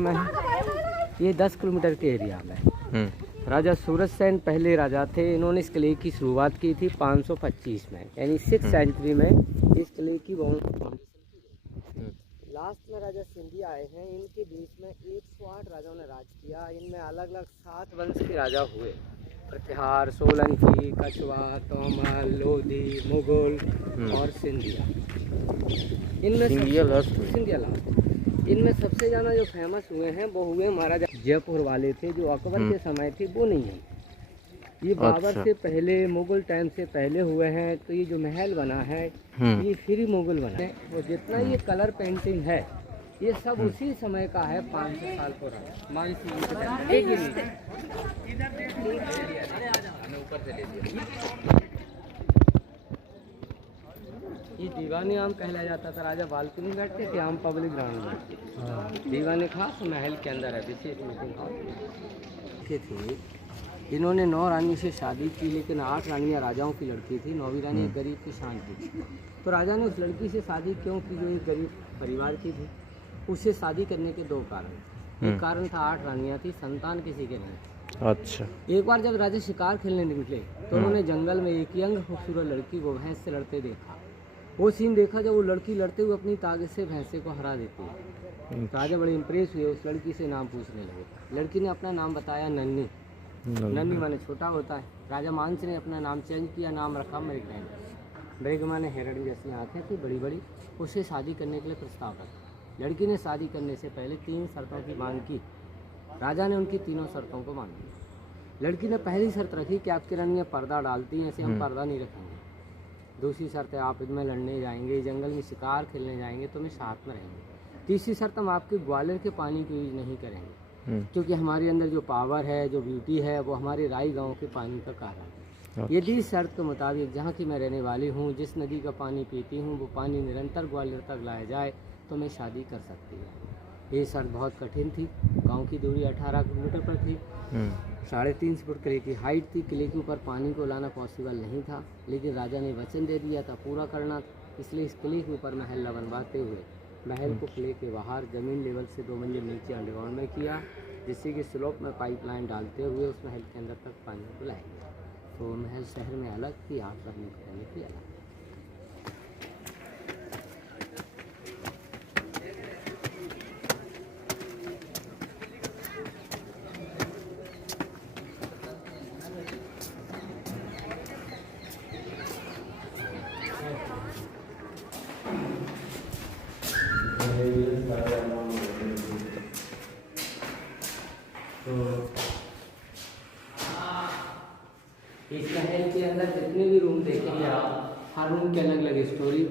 में ये 10 किलोमीटर के एरिया में राजा सूरज सेन पहले राजा थे। इन्होंने इस किले की शुरुआत की थी 525 में, यानी 6th सेंचुरी में इस किले की फाउंडेशन की। लास्ट में राजा सिंधिया आए हैं। इनके बीच में 108 राजाओं ने राज किया। इनमें अलग अलग 7 वंश के राजा हुए, प्रतिहार, सोलंकी, कछवा, तोमल, लोधी, मुगल और सिंधिया। इनमें सिंधिया लास्ट। इनमें सबसे ज़्यादा जो फेमस हुए हैं वो हुए महाराजा जयपुर वाले थे, जो अकबर के समय थे, वो नहीं है। ये बाबर से पहले, मुगल टाइम से पहले हुए हैं। तो ये जो महल बना है ये फिर मुगल बना है। और जितना ये कलर पेंटिंग है ये सब उसी समय का है, 500 साल पुराना। ये दीवाने आम कहलाया जाता था। राजा बालकनी बैठते थे, आम पब्लिक ग्राउंड में। दीवाने खास महल के अंदर है, विशेष मीटिंग हॉल थे। इन्होंने 9 रानियों से शादी की, लेकिन 8 रानियाँ राजाओं की लड़की थी, 9वीं रानी एक गरीब किसान की थी। तो राजा ने उस लड़की से शादी क्यों की, जो एक गरीब परिवार की थी? उससे शादी करने के 2 कारण। एक कारण था 8 रानियाँ थी, संतान किसी के नहीं। अच्छा। एक बार जब राजा शिकार खेलने निकले तो उन्होंने जंगल में एक यंग खूबसूरत लड़की को भैंस से लड़ते देखा। वो सीन देखा जब वो लड़की लड़ते हुए अपनी ताकत से भैंसे को हरा देती है। राजा बड़े इम्प्रेस हुए, उस लड़की से नाम पूछने लगे। लड़की ने अपना नाम बताया नन्ही। नन्ही माने छोटा होता है। राजा मानस ने अपना नाम चेंज किया, नाम रखा मृगनयन। मृग माने हिरण जैसी आँखें थी बड़ी बड़ी। उससे शादी करने के लिए प्रस्ताव रखा। लड़की ने शादी करने से पहले 3 शर्तों की मांग की। राजा ने उनकी तीनों शर्तों को मान लिया। लड़की ने पहली शर्त रखी कि आपकी रानियाँ पर्दा डालती हैं, ऐसे हम पर्दा नहीं रखेंगे। दूसरी शर्त है आप इनमें लड़ने जाएंगे, जंगल में शिकार खेलने जाएंगे तो मैं साथ में रहेंगे। तीसरी शर्त, हम आपके ग्वालियर के पानी की यूज नहीं करेंगे, क्योंकि हमारे अंदर जो पावर है, जो ब्यूटी है, वो हमारे राई गांव के पानी का कारण है। यदि शर्त के मुताबिक जहाँ की मैं रहने वाली हूँ, जिस नदी का पानी पीती हूँ, वो पानी निरंतर ग्वालियर तक लाया जाए तो मैं शादी कर सकती है। ये शर्त बहुत कठिन थी। गांव की दूरी 18 किलोमीटर पर थी। 3.5 फुट किले की हाइट थी। किले के ऊपर पानी को लाना पॉसिबल नहीं था, लेकिन राजा ने वचन दे दिया था, पूरा करना था। इसलिए इस किले के ऊपर महल न बनवाते हुए महल को किले के बाहर ज़मीन लेवल से 2 मंजिल नीचे अंडरग्राउंड में किया, जिससे कि स्लोप में पाइपलाइन डालते हुए उस महल के अंदर तक पानी को लाएंगे। तो महल शहर में अलग थी, 8 रानियों के रहने की अलग। तो इस महल के अंदर जितने भी रूम देखेंगे आप, हर रूम के अलग अलग स्टोरी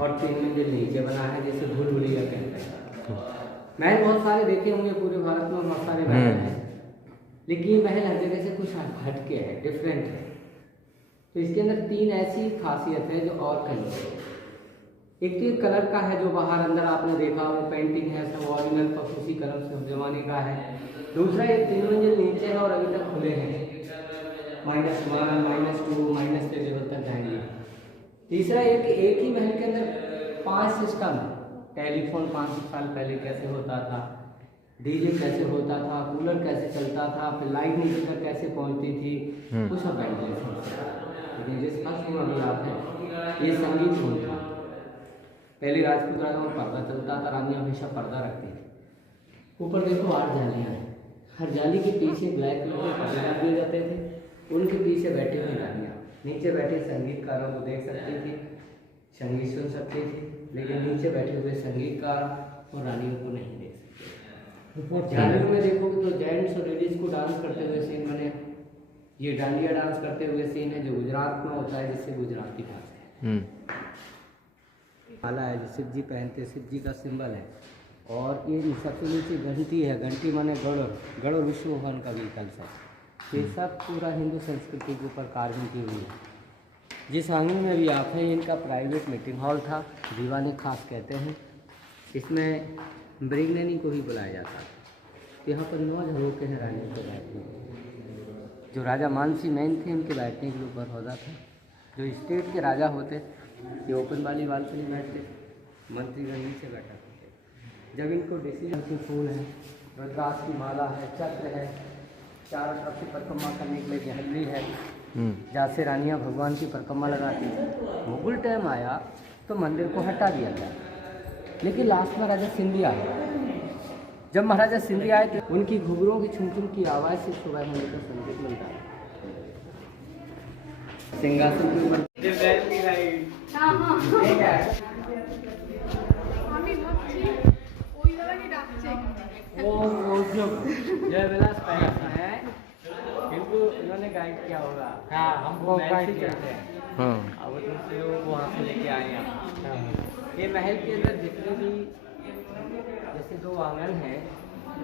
और 3 मंजिल नीचे बना है, जैसे भूल-भुलैया कहते हैं। महल बहुत सारे देखे होंगे, पूरे भारत में बहुत सारे महल हैं, लेकिन महल हर जगह से कुछ हटके है, डिफरेंट है। तो इसके अंदर 3 ऐसी खासियत है जो और कहीं है। एक तो कलर का है, जो बाहर अंदर आपने देखा वो पेंटिंग है, सब ओरिजिनल पसूसी कलम से जमाने का है। दूसरा, ये 3 मंजिल नीचे है और अभी तक खुले हैं, -1, -2, -3 लेवल तक जाएंगे। तीसरा, एक ही महल के अंदर 5 सिस्टम। टेलीफोन 500 साल पहले कैसे होता था, डीजे कैसे होता था, कूलर कैसे चलता था, फिर लाइट नीचे तक कैसे पहुंचती थी, वो सब वेंटिलेशन। लेकिन जिस फर्स्ट में अभी आप हैं, ये संगीत रूम था। पहले राजपूत राजाओं में पर्दा चलता था, रानियाँ हमेशा पर्दा रखती थी। ऊपर देखो 8 जालियाँ हैं, हर जाली के पीछे ब्लैक कलर के पर्दे लग दिए जाते थे। उनके पीछे बैठी हुई रानियाँ नीचे बैठे संगीतकारों को देख सकती थी, संगीत सुन सकती थी, लेकिन नीचे बैठे हुए संगीतकार और रानियों को नहीं देख सकते। जालियों में देखोगे तो जेंट्स और लेडीज को डांस करते हुए सीन बने। ये डांडिया डांस करते हुए सीन है, जो गुजरात में होता है, जिससे गुजराती भाषा है। माला है जो शिव जी पहनते, शिव जी का सिंबल है। और ये सबसे नीचे घंटी है, घंटी माने गढ़ विष्णु भगवान का विकल्प है। ये सब पूरा हिंदू संस्कृति के ऊपर कार्विंग की हुई है। जिस आंगन में भी आप हैं, इनका प्राइवेट मीटिंग हॉल था, दीवाने खास कहते हैं। इसमें मृगनयनी को भी बुलाया जाता है। यहाँ पर 9 झरोखे हैं रानियों के बैठने। जो राजा मानसी मैन थे, उनके बैठने के लिए ऊपर होता था। जो स्टेट के राजा होते ये ओपन वाली बालकनी बैठते थे, मंत्रीगण नीचे बैठा करते। जब इनको डिसीजन के फूल है रुद्राक्ष की माला है, चक्र है, चारों तरफ से परिक्रमा करने के लिए जहली है, जहाँ से रानियाँ भगवान की परिक्रमा लगाती हैं। मुगल टाइम आया तो मंदिर को हटा दिया गया, लेकिन लास्ट में राजा सिंधी आए। जब महाराजा सिंधी आए तो उनकी घुघरुओं की छुम की आवाज़ से सुबह होने का संकेत मिलता है। सिंहासन के ऊपर जय विलास है, इनको इन्होंने गाइड किया होगा। हाँ, हमको गाइड किया है। अब दूसरे लोग वहाँ से लेके आए हैं। ये महल के अंदर जितने भी जैसे 2 आंगन हैं,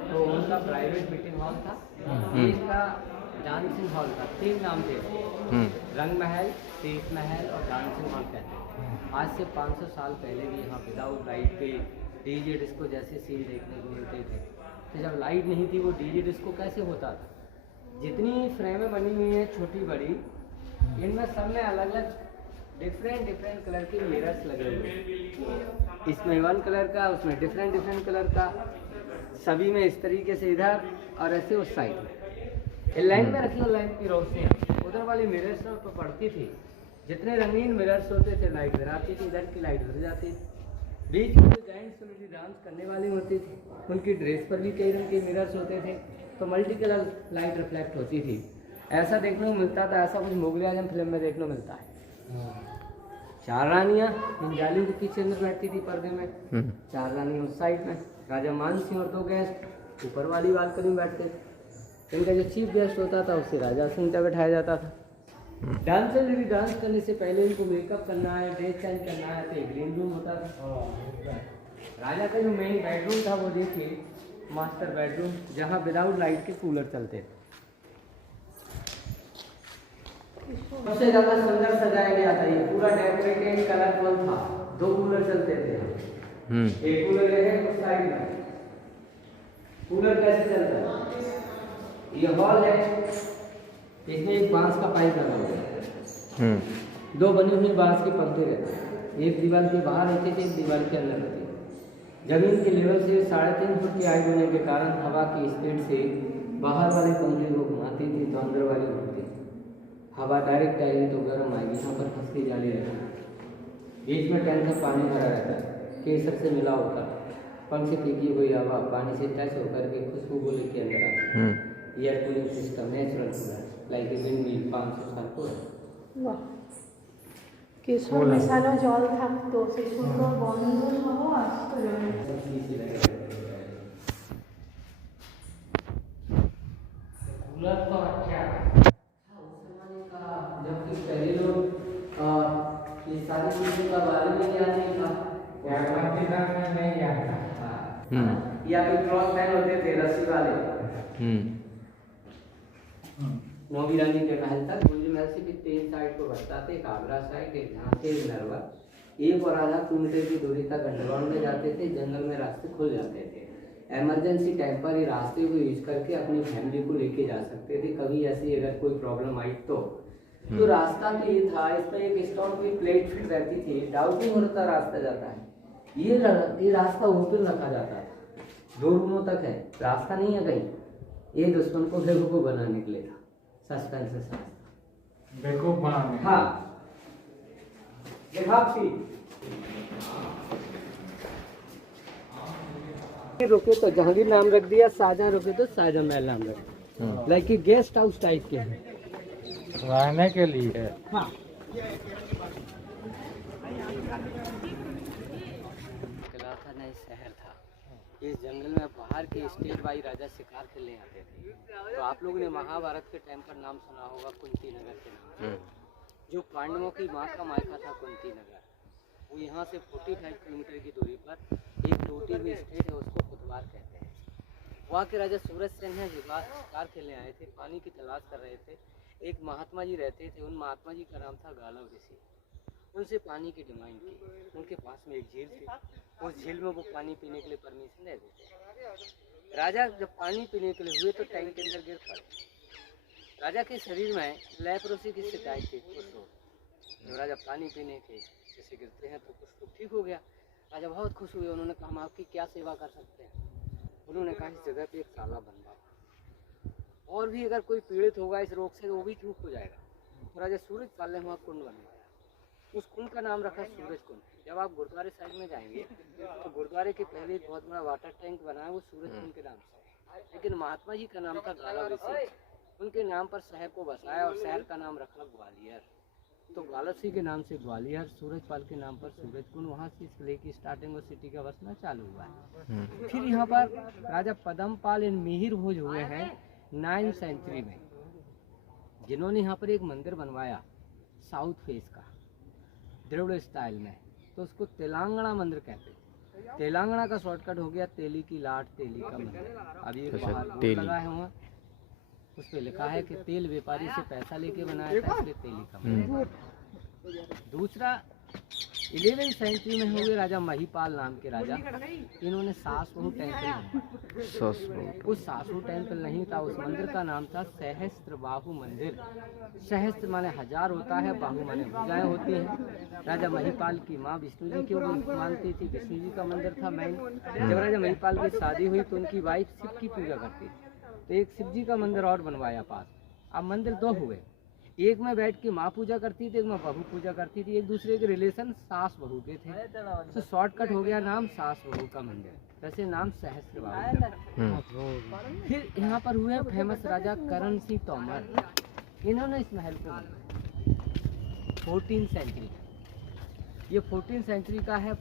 तो उनका प्राइवेट मीटिंग हॉल था, इनका डांसिंग हॉल था। 3 नाम थे, रंग महल, शीश महल और डांसिंग हॉल कहते हैं। आज से 500 साल पहले भी यहाँ विदाउट लाइट के डीजे डिस्को जैसे सीन देखने को मिलते थे। तो जब लाइट नहीं थी वो डीजे डिस्को कैसे होता था? जितनी फ्रेमें बनी हुई हैं छोटी बड़ी, इनमें सब में अलग अलग डिफरेंट कलर के मिरर्स लगे हुए हैं। इसमें 1 कलर का, उसमें डिफरेंट कलर का, सभी में इस तरीके से इधर और ऐसे उस साइड में लाइन में रखी लाइट की रोशनी उधर वाली मिरर्स पर पड़ती थी। जितने रंगीन मिरर्स होते थे लाइट इधर आती थी, इधर की लाइट उधर जाती थी। बीच में जो जेंट्स लेडी डांस करने वाली होती थी उनकी ड्रेस पर भी कई रंग के मिरर्स होते थे, तो मल्टी कलर लाइट रिफ्लेक्ट होती थी। ऐसा देखने को मिलता था, ऐसा कुछ मुगल आजम फिल्म में देखने को मिलता है। 4 रानियाँ इन जालियों के पीछे अंदर बैठती थी पर्दे में, 4 रानियाँ उस साइड में, राजा मान सिंह और 2 गेस्ट ऊपर वाली बालकनी में बैठते थे। इनका जो चीफ गेस्ट होता था उससे राजा सिंह का बैठाया जाता था। डांसर भी डांस करने से पहले इनको मेकअप करना है, ड्रेस चेंज करना है, तो ग्रीन रूम होता था। राजा का जो मेन बेडरूम था वो देखिए, मास्टर बेडरूम, जहाँ विदाउट लाइट के कूलर चलते थे। सबसे ज़्यादा सुंदर सजाया गया था, ये पूरा डेकोरेटेड कलरफुल था। 2 कूलर चलते थे, एक कूलर है उस साइड में। कूलर कैसे चलता है? ये हॉल है, इसमें एक बांस का पाइप लगा हुआ है, 2 बनी हुई बांस के पंखे रहते हैं, एक दीवार के बाहर रहते थे, एक दीवार के अंदर रहते थे। जमीन के लेवल से 3.5 फुट की हाइट होने के कारण हवा की स्पीड से बाहर वाले पंखे को घुमाती थी तो अंदर वाली घूमती थी। हवा डायरेक्ट आएगी तो गर्म आएगी, यहाँ पर फंसती जाली रहती है। बीच में टैंक में पानी भरा रहता है, केसर से मिला होता है। पंख से फेंकी हुई हवा पानी से टच होकर के खुशबू को लेके अंदर आती है। Air cooling system natural cooler like a wind mill 500 साल পুরনো। কেশর মেশানো জল থাকতো, সে সুন্দর গন্ধ সহ আসতো। कूलर तो अच्छा उस जमाने का, जबकि पहले लोग ये सारी चीज़ों का बारे में ज्ञान नहीं था, नहीं ज्ञान था। या फिर क्रॉस फैन होते थे रस्सी वाले। नौवीं रानी के महल तक गुंज महल से भी 3 साइड को बसता थे, एक आगरा साइड, एक झांसी, एक नरवर। 1 और आधा किलोमीटर की दूरी तक अंडरग्राउंड में जाते थे, जंगल में रास्ते खुल जाते थे। इमरजेंसी टाइम पर ये रास्ते को यूज करके अपनी फैमिली को लेके जा सकते थे। कभी ऐसी अगर कोई प्रॉब्लम आई तो रास्ता तो ये था, इस पर एक स्टोन की प्लेट फिट रहती थी, डाउटिंग होता रास्ता जाता है, ये रास्ता ओपन रखा जाता था। 2 रूमों तक है, रास्ता नहीं है कहीं, ये दुश्मन को बेवकूफ बनाने के लिए था। सस्पेंस बेवकूफ बनाने, हाँ रुके तो जहांगीर नाम रख दिया, शाहजहां रुके तो शाहजहां महल नाम रख दिया। लाइक गेस्ट हाउस टाइप के हैं, रहने के लिए। हाँ, किला था नहीं शहर था। इस जंगल में बाहर के स्टेट वाई राजा शिकार खेलने आते थे। तो आप लोगों ने महाभारत के टाइम पर नाम सुना होगा कुंती नगर के नाम, जो पांडवों की माँ का मायका था कुंती नगर। वो यहाँ से 45 किलोमीटर की दूरी पर एक टूटी हुई स्टेट है, उसको खुदवार कहते हैं। वहाँ के राजा सूरज सेन हैं, शिकार खेलने आए थे, पानी की तलाश कर रहे थे। एक महात्मा जी रहते थे, उन महात्मा जी का नाम था गालव ऋषि। उनसे पानी की डिमांड की। उनके पास में एक झील थी, उस झील में वो पानी पीने के लिए परमिशन दे देते। राजा जब पानी पीने के लिए हुए तो टैंक के अंदर गिर पड़े। राजा के शरीर में लेप्रोसी की शिकायत थी, कुछ लोग। जब राजा पानी पीने के जैसे गिरते हैं तो कुछ लोग ठीक हो गया। राजा बहुत खुश हुए, उन्होंने कहा हम आपकी क्या सेवा कर सकते हैं। उन्होंने कहा इस जगह पे एक तालाब बनवाओ, और भी अगर कोई पीड़ित होगा इस रोग से वो भी ठीक हो जाएगा। तो राजा सूरजपाल ने वहाँ कुंड बनवाया, उस कुंड का नाम रखा सूरज कुंड। जब आप गुरुद्वारे साइड में जाएंगे तो गुरुद्वारे के पहले एक बहुत बड़ा वाटर टैंक बना है, वो सूरज कुंड के नाम से, लेकिन महात्मा जी का नाम था गाला ऋषि, उनके नाम पर शहर को बसाया और शहर का नाम रखा ग्वालियर। तो गालसी के नाम से ग्वालियर, सूरजपाल के नाम पर सूरज कुंड, वहाँ से इस किले की स्टार्टिंग और सिटी का बसना चालू हुआ है। फिर यहाँ पर राजा पदमपाल एंड मिहिर भोज हुए हैं 9वीं सेंचुरी में, जिन्होंने यहाँ पर एक मंदिर बनवाया साउथ फेस का द्रविड़ स्टाइल में, तो उसको तेलंगाना मंदिर कहते हैं। तेलंगाना का शॉर्टकट हो गया तेली की लाट, तेली का मंदिर। अभी एक बाहर बोर्ड लगा है वहाँ, उस पर लिखा है कि तेल व्यापारी से पैसा लेके बनाया था, इसलिए तेली का मंदिर। दूसरा 11वीं सेंचुरी में हुए राजा महिपाल नाम के राजा, इन्होंने सासवहू टेम्पल बनवाया। उस सासवहू टेम्पल नहीं था, उस मंदिर का नाम था सहस्त्र बाहु मंदिर। सहस्त्र माने हजार होता है, बाहु माने भुजाएं होती हैं। राजा महिपाल की माँ विष्णु जी को मानती थी, विष्णु जी का मंदिर था मेन। जब राजा महिपाल की शादी हुई तो उनकी वाइफ शिव की पूजा करती थी, तो एक शिव जी का मंदिर और बनवाया पास। अब मंदिर दो हुए, एक में बैठ के माँ पूजा करती थी, एक में बहू पूजा करती थी, एक दूसरे के रिलेशन सास बहू के थे, तो शॉर्टकट हो गया नाम सास बहू का मंदिर, वैसे नाम सहस्त्र बाहु। फिर यहाँ पर हुए फेमस राजा करण सिंह तोमर, इन्होंने इस महल को बनवाया 14वीं सेंचुरी। ये 14वीं सेंचुरी का है,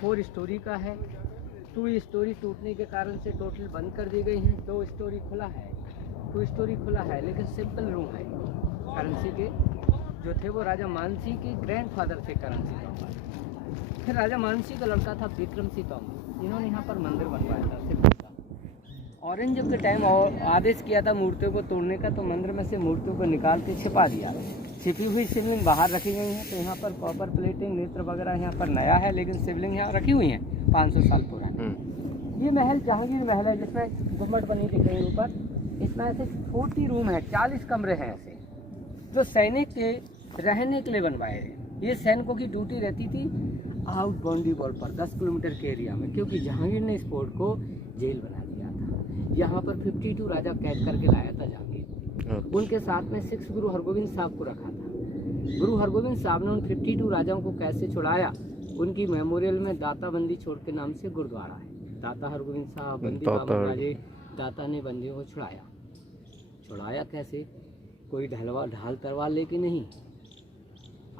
4 स्टोरी का है। 2 स्टोरी टूटने के कारण से टोटल बंद कर दी गई हैं, 2 स्टोरी खुला है, 2 स्टोरी खुला है, लेकिन सिंपल रूम है। करण सिंह के जो थे वो राजा मानसिंह के ग्रैंडफादर थे करण सिंह तोमर। फिर राजा मानसिंह का लड़का था विक्रम सिंह तोमर, इन्होंने यहाँ पर मंदिर बनवाया था सिर्फ का। औरंगजेब के टाइम आदेश किया था मूर्तियों को तोड़ने का, तो मंदिर में से मूर्तियों को निकाल के छिपा दिया। छिपी हुई शिवलिंग बाहर रखी गई हैं, तो यहाँ पर कॉपर प्लेटिंग नेत्र वगैरह यहाँ पर नया है, लेकिन शिवलिंग यहाँ रखी हुई हैं 500 साल पुरानी। ये महल जहांगीर महल है, जिसमें गुम्बद बनी दिख रही है ऊपर। इसमें ऐसे 40 रूम है, 40 कमरे हैं ऐसे, जो सैनिक के रहने के लिए बनवाए हैं। ये सैनिकों की ड्यूटी रहती थी आउट बाउंड्री वॉल पर 10 किलोमीटर के एरिया में, क्योंकि जहांगीर ने इस फोर्ट को जेल बना दिया था। यहाँ पर 52 राजा कैद करके लाया था जहांगीर। उनके साथ में 6 गुरु हरगोविंद साहब को रखा था। गुरु हरगोविंद साहब ने उन 52 राजाओं को कैसे छुड़ाया, उनकी मेमोरियल में दाता बंदी छोड़ के नाम से गुरुद्वारा है। दाता हरगोविंद साहब बंदी बाबा राजे दाता ने बंदियों को छुड़ाया कैसे? कोई ढाल तलवार लेके नहीं,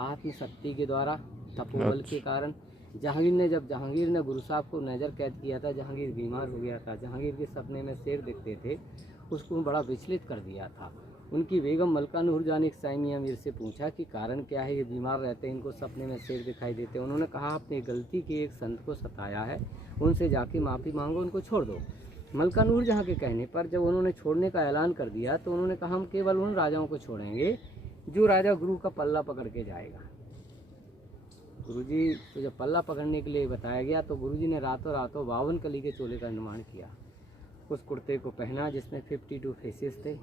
आत्मशक्ति के द्वारा, तपोबल के कारण। जहांगीर ने गुरु साहब को नज़र कैद किया था, जहांगीर बीमार हो गया था, जहांगीर के सपने में शेर दिखते थे, उसको बड़ा विचलित कर दिया था। उनकी बेगम मलका नूर जान ने एक साईं अमीर से पूछा कि कारण क्या है, ये बीमार रहते हैं, इनको सपने में शेर दिखाई देते हैं। उन्होंने कहा अपनी गलती के एक संत को सताया है, उनसे जाके माफ़ी मांगो, उनको छोड़ दो। मलका नूर जहाँ के कहने पर जब उन्होंने छोड़ने का ऐलान कर दिया, तो उन्होंने कहा हम केवल उन राजाओं को छोड़ेंगे जो राजा गुरु का पल्ला पकड़ के जाएगा। गुरुजी को जब पल्ला पकड़ने के लिए बताया गया, तो गुरुजी ने रातों 52 कली के चोले का निर्माण किया। उस कुर्ते को पहना जिसमें 52 फेसेस थे,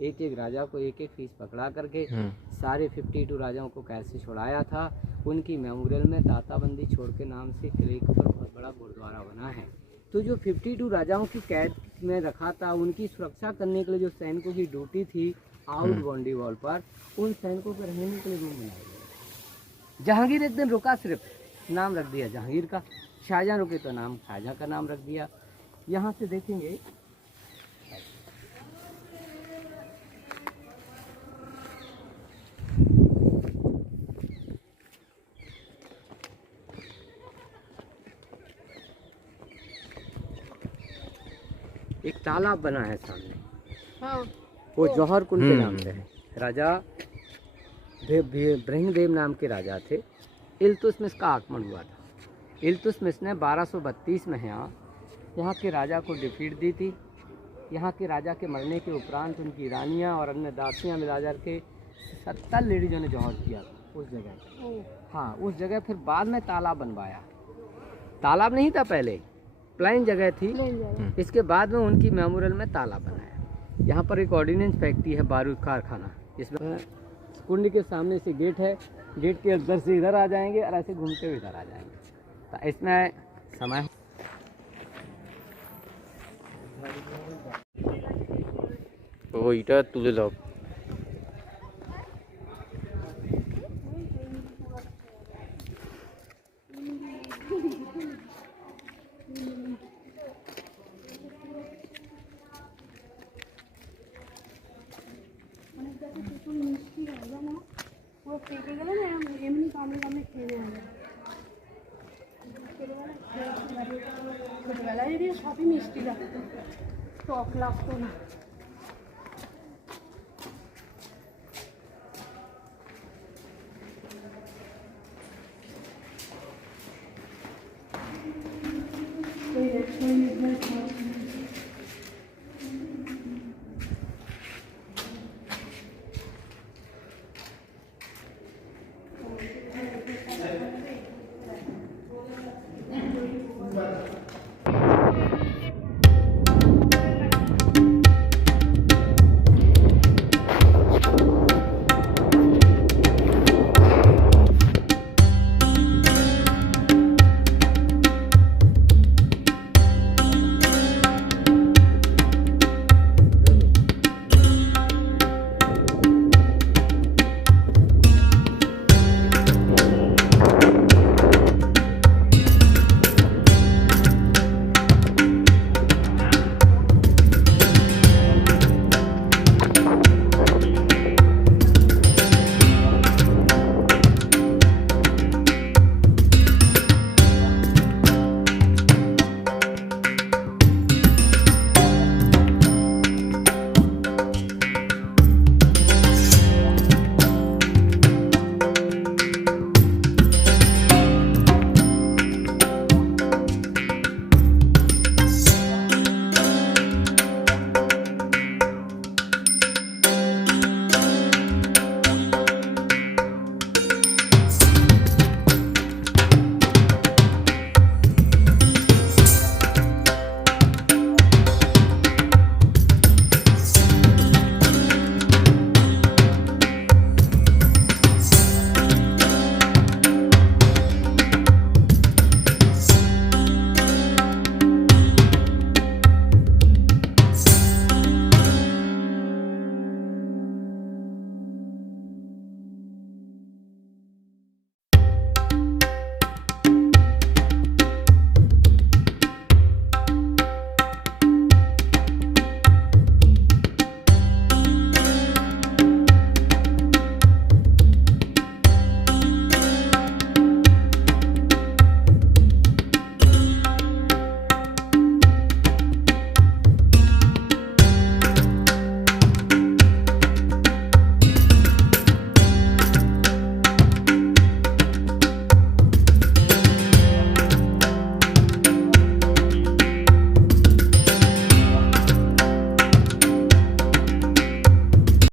एक एक राजा को एक एक फीस पकड़ा करके सारे 52 राजाओं को कैसे छुड़ाया था। उनकी मेमोरियल में दाताबंदी छोड़ के नाम से किले के ऊपर बहुत बड़ा गुरुद्वारा बना है। तो जो 52 राजाओं की कैद में रखा था, उनकी सुरक्षा करने के लिए जो सैनिकों की ड्यूटी थी आउट बाउंड्री वॉल पर, उन सैनिकों को रहने के लिए रूम बनाया गया। जहांगीर एक दिन रुका, सिर्फ नाम रख दिया जहांगीर का। शाहजहां रुके तो नाम शाहजहां का नाम रख दिया। यहाँ से देखेंगे एक तालाब बना है सामने, हाँ। वो जौहर कुंड के नाम से है। राजा ब्रह्मदेव नाम के राजा थे। इल्तुतमिश का आक्रमण हुआ था। इल्तुतमिश ने 1232 में यहाँ के राजा को डिफीट दी थी। यहाँ के राजा के मरने के उपरांत उनकी रानियाँ और अन्य दासियाँ मिला के 70 लेडीजों ने जौहर किया उस जगह। हाँ, उस जगह फिर बाद में तालाब बनवाया। तालाब नहीं था पहले, प्लेन जगह थी। इसके बाद में उनकी मेमोरियल में तालाब बनाया। यहाँ पर एक ऑर्डिनेंस फैक्ट्री है, बारूद कारखाना। इसमें कुंड के सामने से गेट है, गेट के अंदर से इधर आ जाएंगे और ऐसे घूमते हुए इधर आ जाएंगे। तो इसमें समय ওইটা তুলে দাও। অনেক জায়গায় প্রচুর মিষ্টি হয় জানো, পুরো পেকে গেলে না এমনি কামড়ে কামড়ে খেয়ে নেওয়া যায়। ছোটবেলায় যদি সবই মিষ্টি লাগতো, টক লাগতো না। এই